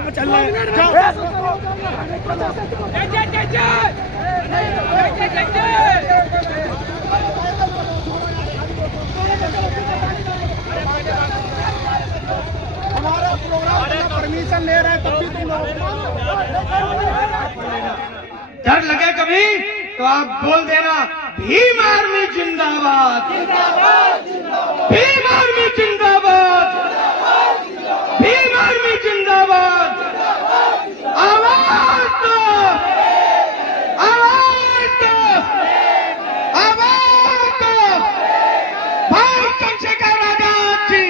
पे चल रहे हैं। हमारा प्रोग्राम परमिशन ले रहे हैं तब भी तुम लोग डर लगे कभी तो आप बोल देना भीम आर्मी जिंदाबाद, भीम आर्मी जिंदाबाद, भीम आर्मी जिंदाबाद। आवाज दो, आवाज दो, आवाज दो। भाई चंद्रशेखर आजाद जी,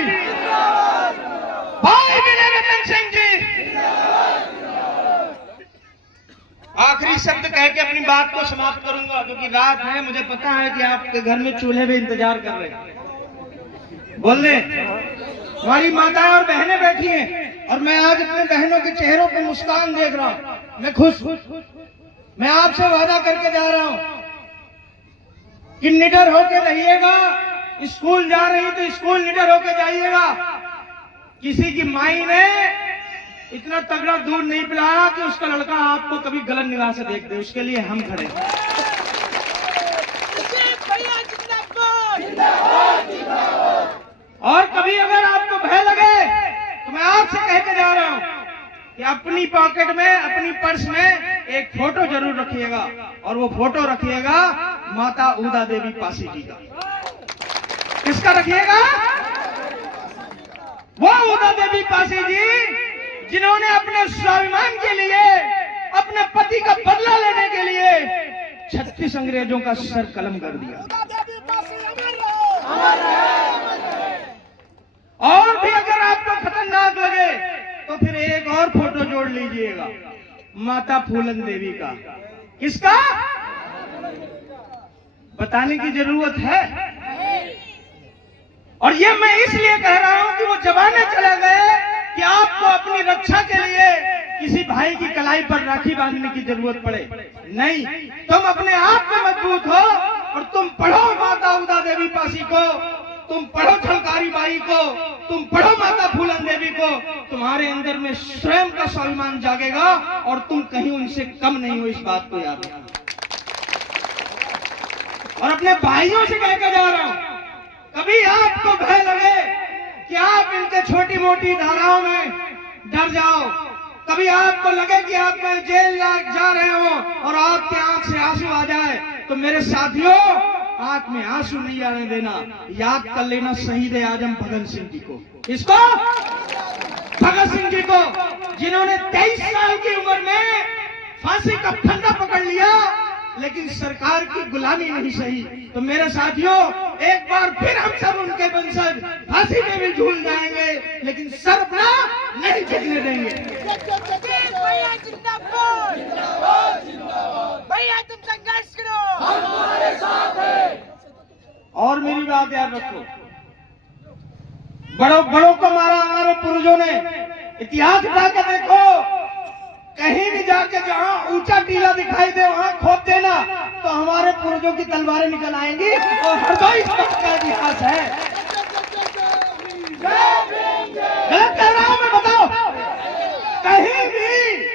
भाई विनय रतन सिंह जी। आखिरी शब्द कह के अपनी बात को समाप्त करूंगा क्योंकि रात है, मुझे पता है कि आपके घर में चूल्हे में इंतजार कर रहे हैं। बोल दे, हमारी माताएं और बहनें बैठी हैं और मैं आज अपने बहनों के चेहरों पे मुस्कान देख रहा हूं। मैं खुश, मैं आपसे वादा करके जा रहा हूं कि निडर होके रहिएगा। स्कूल जा रही तो स्कूल निडर होके जाइएगा। किसी की माई ने इतना तगड़ा दूध नहीं पिलाया कि उसका लड़का आपको कभी गलत निगाह से देख दे, उसके लिए हम खड़े हैं। और कभी अगर आपको भय लगे तो मैं आपसे कह के जा रहा हूं कि अपनी पॉकेट में, अपनी पर्स में एक फोटो जरूर रखिएगा और वो फोटो रखिएगा माता उदा देवी पासी जी का। किसका रखिएगा? वो उदा देवी पासी जी जिन्होंने अपने स्वाभिमान के लिए, अपने पति का बदला लेने के लिए 36 अंग्रेजों का सर कलम कर दिया। और भी अगर आपको खतरनाक लगे तो फिर एक और फोटो जोड़ लीजिएगा माता फूलन देवी का। किसका? बताने की जरूरत है। और ये मैं इसलिए कह रहा हूं कि वो जमाने चले गए कि आपको अपनी रक्षा के लिए किसी भाई की कलाई पर राखी बांधने की जरूरत पड़े। नहीं, तुम अपने आप में मजबूत हो और तुम पढ़ो माता उदा देवी पासी को, तुम पढ़ो झलकारी बाई को, तुम पढ़ो माता फूलन देवी को। तुम्हारे अंदर में स्वयं का स्वाभिमान जागेगा और तुम कहीं उनसे कम नहीं हो, इस बात को याद रखना। और अपने भाइयों से कहकर जा रहा हूं, कभी आपको भय लगे कि आप इनके छोटी मोटी धाराओं में डर जाओ, कभी आपको लगे कि आप जेल जा रहे हो और आपके आंख से आंसू आ जाए, तो मेरे साथियों आंख में आंसू नहीं आने देना। याद कर लेना शहीद आजम भगत सिंह जी को। इसको भगत सिंह जी को, जिन्होंने 23 साल की उम्र में फांसी का फंदा पकड़ लिया लेकिन सरकार की गुलामी नहीं सही। तो मेरे साथियों, एक बार फिर हम सब उनके वंशज फांसी में भी झूल जाएंगे लेकिन सर अपना नहीं झुकने देंगे। भैया जिंदाबाद, भैया तुम संघर्ष करो, हम तुम्हारे साथ हैं। और मेरी बात याद रखो, बड़ों को मारा हमारे पूर्वजों ने। इतिहास उठा के देखो, कहीं भी जाके जहां ऊंचा टीला दिखाई दे वहां खोद देना तो हमारे पूर्वजों की तलवारें निकल आएंगी। और हरदोई इस बात का इतिहास है। गलत कह रहा हूं मैं? बताओ, कहीं भी,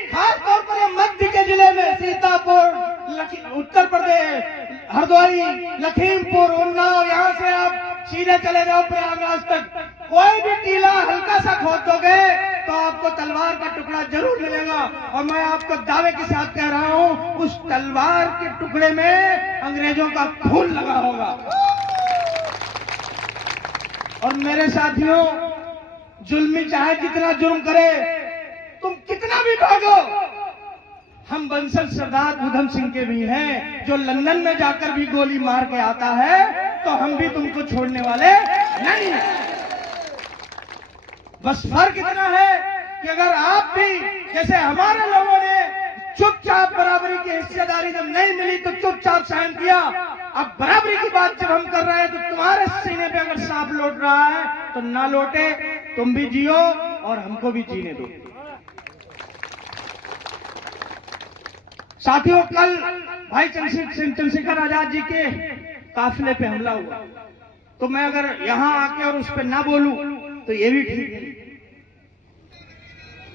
खास तौर पर ये मध्य के जिले में सीतापुर, उत्तर प्रदेश, हरदोई, लखीमपुर, उन्नाव, यहाँ से आप सीधे चले जाओ प्रयागराज तक, कोई भी टीला हल्का सा खोद दोगे तो आपको तलवार का टुकड़ा जरूर मिलेगा। और मैं आपको दावे के साथ कह रहा हूं, उस तलवार के टुकड़े में अंग्रेजों का खून लगा होगा। और मेरे साथियों, जुल्मी चाहे जितना जुर्म करे, तुम कितना भी भागो, हम वंशज सरदार उधम सिंह के भी हैं, जो लंदन में जाकर भी गोली मार के आता है तो हम भी तुमको छोड़ने वाले नहीं हैं। बस फर्क इतना है कि अगर आप भी जैसे हमारे लोगों ने चुपचाप बराबरी की हिस्सेदारी जब नहीं मिली तो चुपचाप सहन किया, अब बराबरी की बात जब हम कर रहे हैं तो तुम्हारे सीने पे अगर सांप लौट रहा है तो ना लौटे, तुम भी जियो और हमको भी जीने दो। साथियों, कल भाई चंद्रशेखर आजाद जी के काफिले पे हमला हुआ, तो मैं अगर यहां आके और उस पर ना बोलूं तो ये भी ठीक है।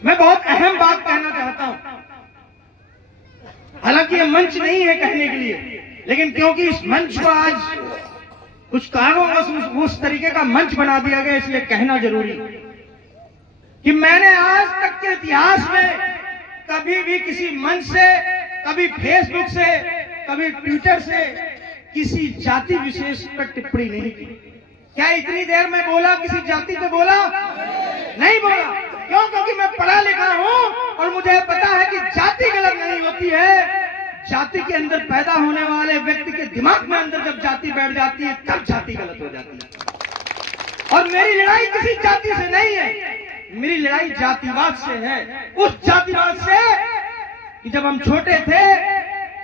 मैं बहुत अहम बात कहना चाहता हूं। हालांकि ये मंच नहीं है कहने के लिए, लेकिन क्योंकि इस मंच को आज कुछ कारणों उस तरीके का मंच बना दिया गया, इसलिए कहना जरूरी कि मैंने आज तक के इतिहास में कभी भी किसी मंच से, कभी फेसबुक से, कभी ट्विटर से किसी जाति विशेष पर टिप्पणी नहीं की। क्या इतनी देर में बोला किसी जाति पे बोला? नहीं बोला। क्यों? क्योंकि मैं पढ़ा लिखा हूं और मुझे पता है कि जाति गलत नहीं होती है। जाति के अंदर पैदा होने वाले व्यक्ति के दिमाग में अंदर जब जाति बैठ जाती है तब जाति गलत हो जाती है। और मेरी लड़ाई किसी जाति से नहीं है, मेरी लड़ाई जातिवाद से है। उस जातिवाद से कि जब हम छोटे थे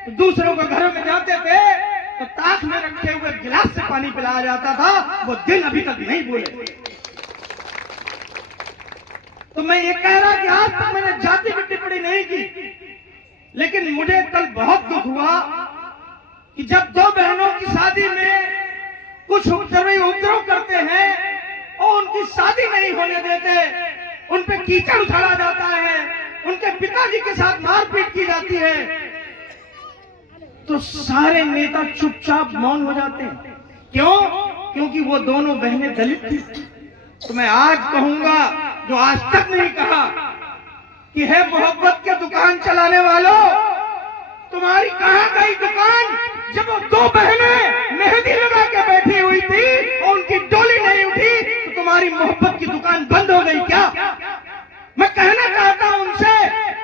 तो दूसरों के घरों में जाते थे तो ताक में रखे हुए गिलास से पानी पिलाया जाता था, वो दिन अभी तक नहीं भूले। तो मैं ये कह रहा कि आज तक मैंने जाति की टिप्पणी नहीं की, लेकिन मुझे कल बहुत दुख हुआ कि जब दो बहनों की शादी में कुछ उपद्रव करते हैं और उनकी शादी नहीं होने देते, उन पे कीचड़ उछाला जाता है, उनके पिताजी के साथ मारपीट की जाती है, तो सारे नेता चुपचाप मौन हो जाते हैं। क्यों? क्योंकि वो दोनों बहनें दलित थी। तो मैं आज कहूंगा, जो आज तक नहीं कहा, कि है मोहब्बत के दुकान चलाने वालों, तुम्हारी कहां गई दुकान जब वो दो बहनें मेहंदी लगा के बैठी हुई थी और उनकी डोली नहीं उठी, तो तुम्हारी मोहब्बत की दुकान बंद हो गई क्या? मैं कहना चाहता हूं उनसे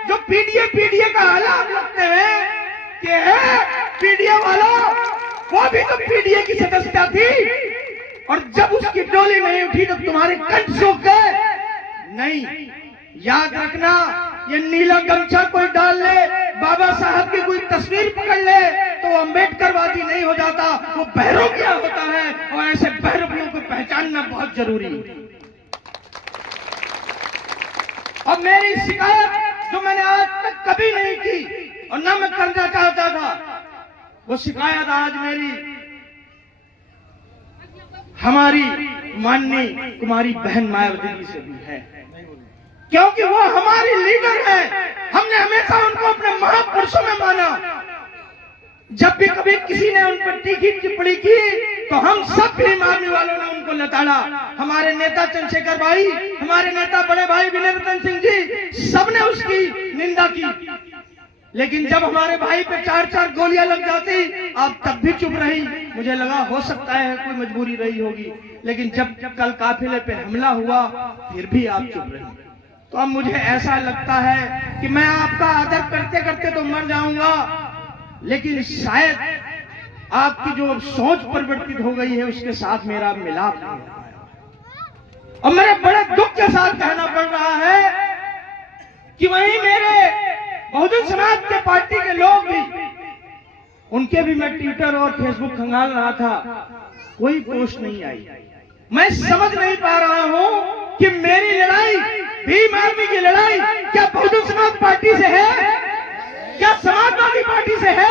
जो पीडीए का आलाप लगते हैं कि है पीडीए वालों, वो भी तो पीडीए की सदस्यता थी और जब उसकी डोली नहीं उठी तो तुम्हारे कंठ सूख गए। नहीं, याद रखना, ये नीला गमछा कोई डाल ले, बाबा साहब की कोई तस्वीर पकड़ ले तो वो अम्बेडकरवादी नहीं हो जाता, वो बहरूपिया होता है। और ऐसे बहरूपियों को पहचानना बहुत जरूरी है। और मेरी शिकायत जो मैंने आज तक कभी नहीं की और न मैं करना चाहता था, वो शिकायत आज मेरी हमारी माननीय कुमारी बहन मायावती जी से भी है, क्योंकि वो हमारी लीडर है। हमने हमेशा उनको अपने महापुरुषों में माना। जब भी कभी किसी ने उन पर तीखी टिप्पणी की तो हम सब भीम आर्मी वालों ने उनको लताड़ा। हमारे नेता चंद्रशेखर भाई, हमारे नेता बड़े भाई विनय रतन सिंह जी, सबने उसकी निंदा की। लेकिन जब हमारे भाई पे 4-4 गोलियां लग जाती, आप तब भी चुप रही। मुझे लगा हो सकता है कोई मजबूरी रही होगी, लेकिन जब कल काफिले पे हमला हुआ फिर भी आप चुप रही। तो अब मुझे ऐसा लगता है कि मैं आपका आदर करते करते तो मर जाऊंगा, लेकिन शायद आपकी जो सोच परिवर्तित हो गई है उसके साथ मेरा मिलाप नहीं हो पाया। और मेरे बड़े दुख के साथ कहना पड़ रहा है कि वहीं मेरे बहुजन समाज के पार्टी के लोग भी, उनके भी मैं ट्विटर और फेसबुक खंगाल रहा था, कोई पोस्ट नहीं आई। मैं समझ नहीं पा रहा हूं कि मेरी लड़ाई, भीम आर्मी की लड़ाई क्या बहुजन समाज पार्टी से है, क्या समाजवादी पार्टी से है?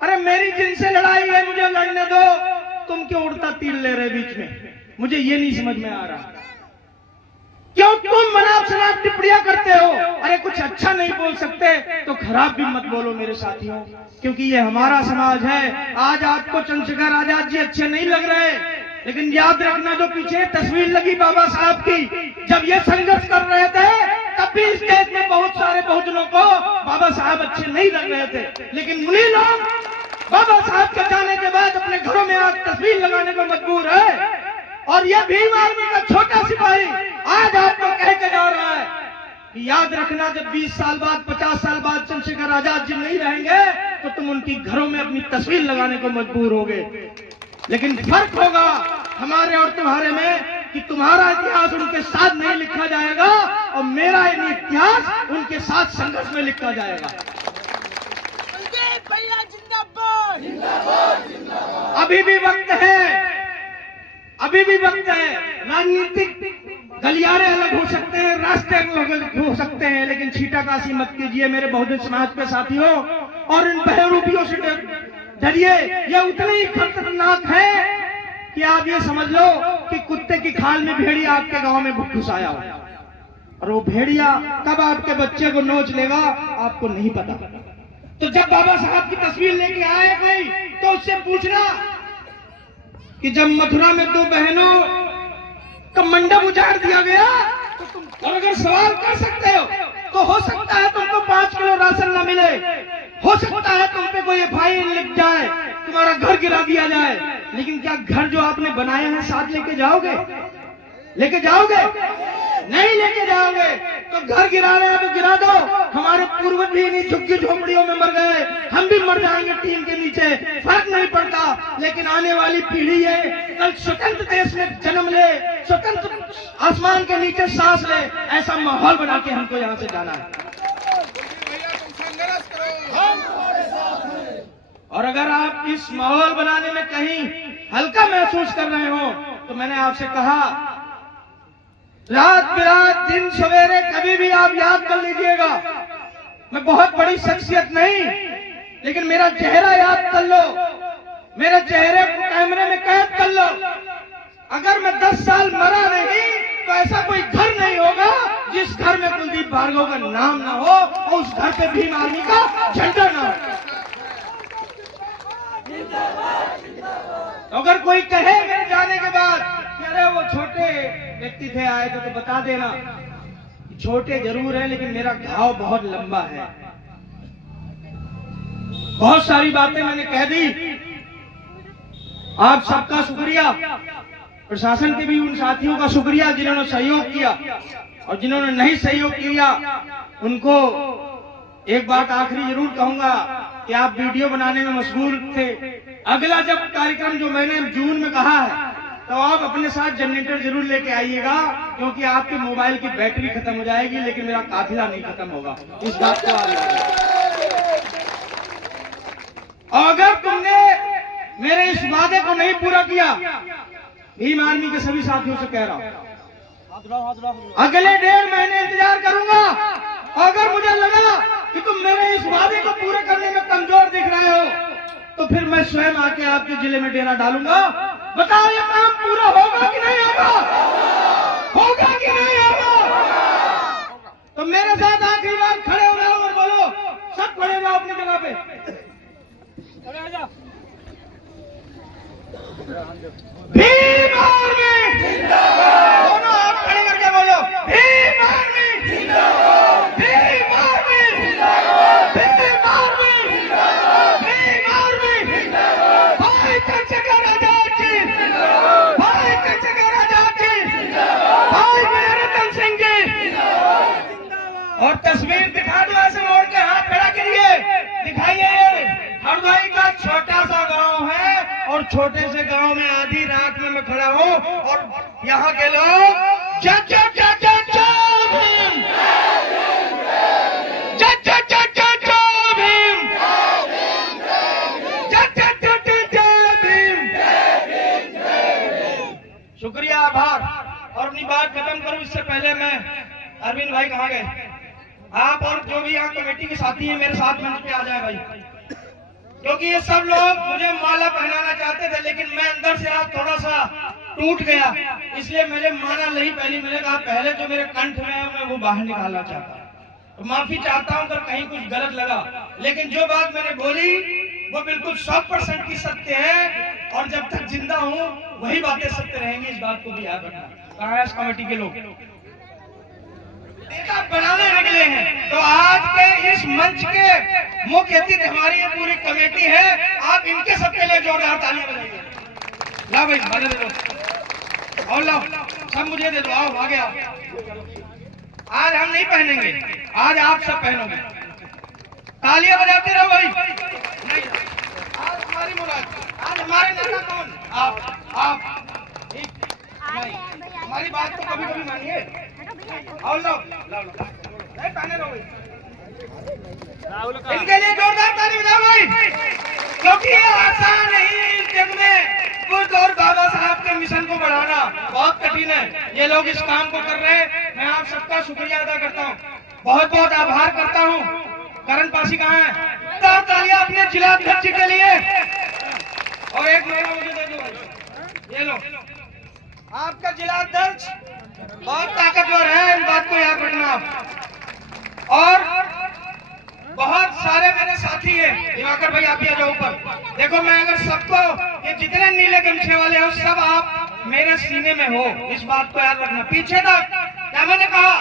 अरे मेरी जिनसे लड़ाई है मुझे लड़ने दो, तुम क्यों उड़ता तीर ले रहे बीच में? मुझे ये नहीं समझ में आ रहा, क्यों तुम मनाब शनाब टिप्पणियां करते हो? अरे कुछ अच्छा नहीं बोल सकते तो खराब भी मत बोलो मेरे साथियों, क्योंकि ये हमारा समाज है। आज आपको चंद्रशेखर आजाद जी अच्छे नहीं लग रहे, लेकिन याद रखना जो पीछे तस्वीर लगी बाबा साहब की, जब ये संघर्ष कर रहे थे तब भी इस देश में बहुत सारे बहुजनों को बाबा साहब अच्छे नहीं लग रहे थे, लेकिन उन्हीं लोग बाबा साहब के जाने के बाद अपने घरों में आज तस्वीर लगाने को मजबूर है। और यह भीम आर्मी का छोटा सिपाही आज आपको कह के जा रहा है कि याद रखना, जब 20 साल बाद, 50 साल बाद चंद्रशेखर आजाद जी नहीं रहेंगे तो तुम उनकी घरों में अपनी तस्वीर लगाने को मजबूर होगे। लेकिन फर्क होगा हमारे और तुम्हारे में कि तुम्हारा इतिहास उनके साथ नहीं लिखा जाएगा और मेरा इतिहास उनके साथ संघर्ष में लिखा जाएगा। अभी भी वक्त है, अभी भी वक्त है। राजनीतिक गलियारे अलग हो सकते हैं, रास्ते अलग हो सकते हैं, लेकिन छीटाकाशी मत कीजिए मेरे बहुजन समाज के साथियों। और इन बहरूपियों से डरिए, यह उतने ही खतरनाक है कि आप ये समझ लो कि कुत्ते की खाल में भेड़िया आपके गांव में घुस आया हो। और वो भेड़िया कब आपके बच्चे को नोच लेगा आपको नहीं पता। तो जब बाबा साहब की तस्वीर लेके आए कोई तो उससे पूछना कि जब मथुरा में 2 बहनों का मंडप उजाड़ दिया गया तो तुम, और अगर सवाल कर सकते हो तो हो सकता है तुमको 5 किलो राशन न मिले, हो सकता है तुम पे कोई FIR लिख जाए, तुम्हारा घर गिरा दिया जाए, लेकिन क्या घर जो आपने बनाए हैं साथ लेके जाओगे? लेके जाओगे? नहीं लेके जाओगे। तो घर गिरा रहे हैं तो गिरा दो। हमारे पूर्वज भी इन्हीं झुग्गी झोपड़ियों में मर गए, हम भी मर जाएंगे टीन के नीचे, फर्क नहीं पड़ता। लेकिन आने वाली पीढ़ी है कल स्वतंत्र देश में जन्म ले, स्वतंत्र आसमान के नीचे सांस ले, ऐसा माहौल बना के हमको यहाँ से जाना है। और अगर आप इस माहौल बनाने में कहीं हल्का महसूस कर रहे हो तो मैंने आपसे कहा, रात बिरात दिन सवेरे कभी भी आप याद कर लीजिएगा, मैं बहुत बड़ी शख्सियत नहीं, लेकिन मेरा चेहरा याद कर लो, मेरे चेहरे को कैमरे में कैद कर लो। अगर मैं 10 साल मरा नहीं तो ऐसा कोई घर नहीं होगा जिस घर में कुलदीप भार्गव का नाम ना हो और उस घर पे भीम आर्मी का झंडा ना हो। अगर कोई कहे मेरे जाने के बाद अरे वो छोटे व्यक्ति थे आए थे, तो बता देना छोटे जरूर है लेकिन मेरा घाव बहुत लंबा है। बहुत सारी बातें मैंने कह दी। आप सबका शुक्रिया, प्रशासन के भी उन साथियों का शुक्रिया जिन्होंने सहयोग किया, और जिन्होंने नहीं सहयोग किया उनको एक बात आखिरी जरूर कहूंगा कि आप वीडियो बनाने में मशगूल थे। अगला जब कार्यक्रम जो मैंने जून में कहा है तो आप अपने साथ जनरेटर जरूर लेके आइएगा, क्योंकि आपके मोबाइल की बैटरी खत्म हो जाएगी लेकिन मेरा काफिला नहीं खत्म होगा। इस बात को और अगर तुमने मेरे इस वादे को नहीं पूरा किया, भीम आर्मी के सभी साथियों से कह रहा हूं, अगले 1.5 महीने इंतजार करूंगा। अगर मुझे लगा कि तुम मेरे इस वादे को पूरा करने में कमजोर दिख रहे हो तो फिर मैं स्वयं आके आपके जिले में डेरा डालूंगा। बताओ ये काम पूरा होगा कि नहीं होगा? होगा कि नहीं होगा? तो मेरे साथ आखिरी बार खड़े हो जाओ और बोलो, सब खड़े रहो अपनी जगह पे। भीम आर्मी जिंदाबाद। दोनों हाथ खड़े करके बोलो, भीम आर्मी जिंदाबाद, भीम आर्मी जिंदाबाद, भीम आर्मी जिंदाबाद, भीम आर्मी जिंदाबाद। भाई चंद्रशेखर आजाद जी जिंदाबाद, भाई चंद्रशेखर आजाद जी जिंदाबाद, भाई वीररतन सिंह जी जिंदाबाद। और तस्वीर दिखा दो, ऐसे मोड़ के हाथ खड़ा करिए, दिखाइए। हरदोई का छोटा सा गांव है और छोटे से गांव में आधी रात में मैं खड़ा हूं और यहाँ के लोग जय जय जय जय जय भीम, जय जय जय जय जय भीम, जय जय जय जय जय भीम। शुक्रिया, आभार। और अपनी बात खत्म करूं इससे पहले मैं, अरविंद भाई कहाँ गए? आप और जो भी यहाँ कमेटी के साथी हैं मेरे साथ मंच पे आ जाए भाई, क्योंकि ये सब लोग मुझे माला पहनाना चाहते थे लेकिन मैं अंदर से आज थोड़ा सा टूट गया, इसलिए मैंने माला नहीं पहनी। मैंने कहा पहले जो मेरे कंठ में है मैं वो बाहर निकालना चाहता, तो माफी चाहता हूं अगर कहीं कुछ गलत लगा, लेकिन जो बात मैंने बोली वो बिल्कुल 100% की सत्य है और जब तक जिंदा हूं वही बातें सत्य रहेंगी। इस बात को भी याद रखना। कहाँ है इस कमेटी के लोग? नेता बनाने निकले हैं तो आज के इस मंच के मुख्य अतिथि हमारी ये पूरी कमेटी है, आप इनके सबके लिए जोरदार तालियां बजाइए। लाओ भाई माला दे दो और लाओ, सब मुझे दे दो। आओ आगे आओ। आज हम नहीं पहनेंगे, आज आप सब पहनोगे। तालियां बजाते रहो भाई। आज हमारी मुराद, आज हमारे नेता कौन? आप हमारी बात को कभी कभी मानिए। और लो नहीं पहने रहो। इनके लिए जोरदार ताली बजाओ भाई, क्योंकि ये आसान नहीं है इस जग में बुद्ध और बाबा साहब के मिशन को बढ़ाना बहुत कठिन है। ये लोग इस काम को कर रहे हैं, मैं आप सबका शुक्रिया अदा करता हूँ, बहुत बहुत आभार करता हूँ। करण पासी कहाँ है? तालियां अपने जिला अध्यक्ष के लिए। और एक महीना मुझे दे दो, ये लो आपका जिला अध्यक्ष बहुत ताकतवर है, इस बात को याद रखना आप। और बहुत सारे मेरे साथी हैं, दिवाकर भाई आप भी आ जाओ ऊपर। देखो मैं अगर सबको, ये जितने नीले गमछे वाले हो सब आप मेरे सीने में हो, इस बात को याद रखना। पीछे तक क्या मैंने कहा,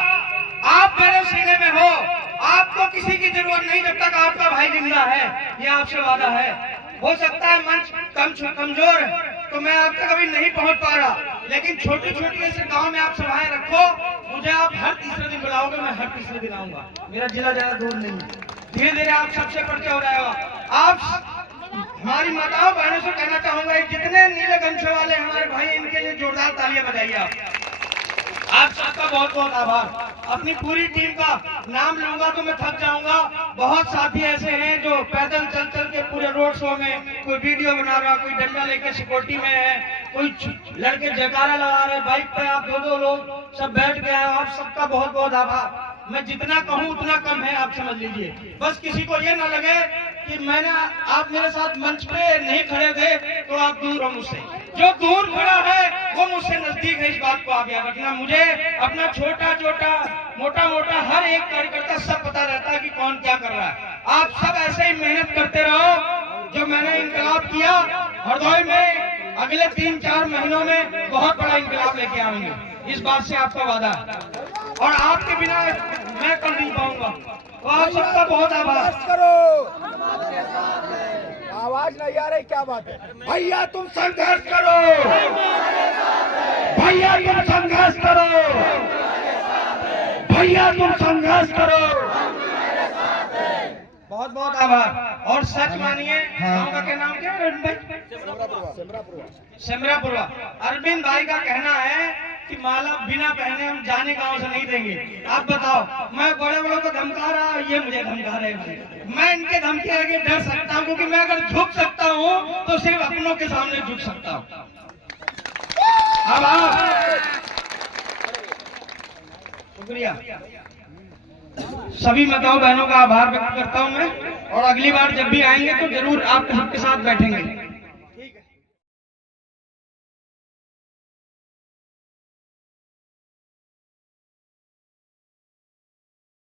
आप मेरे सीने में हो, आपको किसी की जरूरत नहीं जब तक आपका भाई जिंदा है, ये आपसे वादा है। हो सकता है मंच कमजोर है तो मैं आप तक अभी नहीं पहुंच पा रहा, लेकिन छोटी छोटी ऐसे गांव में आप सभाएं रखो, मुझे आप हर तीसरे दिन बुलाओगे, मैं हर तीसरे दिन आऊंगा। मेरा जिला ज्यादा दूर नहीं है, धीरे धीरे आप सबसे परिचय हो जाएगा। आप हमारी माताओं बहनों से कहना चाहूंगा, जितने नीले गमछे वाले हमारे भाई, इनके लिए जोरदार तालियां बजाइए। आप सबका बहुत बहुत आभार। अपनी पूरी टीम का नाम लूंगा तो मैं थक जाऊंगा। बहुत साथी ऐसे हैं जो पैदल चल चल के पूरे रोड शो में, कोई वीडियो बना रहा, कोई डंडा लेकर सिक्योरिटी में है, कोई लड़के जयकारा लगा रहे, बाइक पे आप दो लोग सब बैठ गए हैं। आप सबका बहुत बहुत आभार। मैं जितना कहूँ उतना कम है, आप समझ लीजिए। बस किसी को ये ना लगे कि मैंने, आप मेरे साथ मंच पे नहीं खड़े थे तो आप दूर हो मुझसे। जो दूर खड़ा है वो मुझसे नजदीक है, इस बात को आप याद रखना। मुझे अपना छोटा छोटा मोटा मोटा हर एक कार्यकर्ता सब पता रहता है कि कौन क्या कर रहा है। आप सब ऐसे ही मेहनत करते रहो। जो मैंने इंकलाब किया हरदोई में, अगले 3-4 महीनों में बहुत बड़ा इंकलाब लेके आएंगे, इस बात से आपका वादा है। और आपके बिना मैं कर नहीं पाऊंगा। तो आप सबका बहुत आभार। आवाज नहीं आ रही, क्या बात है? भैया तुम संघर्ष करो, भैया तुम संघर्ष करो, भैया तुम संघर्ष करो। बहुत बहुत आभार। और सच मानिए, गाँव का क्या नाम क्या है भाई? सेमरापुरा। अरविंद भाई का कहना है कि माला बिना पहने हम जाने गांव से नहीं देंगे। आप बताओ, मैं बड़े बड़ों को धमका रहा, ये मुझे धमका रहे हैं। मैं इनके धमकी आगे डर सकता हूँ, क्योंकि मैं अगर झुक सकता हूँ तो सिर्फ अपनों के सामने झुक सकता हूँ। आभार, शुक्रिया। सभी माताओं बहनों का आभार व्यक्त करता हूँ मैं, और अगली बार जब भी आएंगे तो जरूर आप सबके साथ बैठेंगे।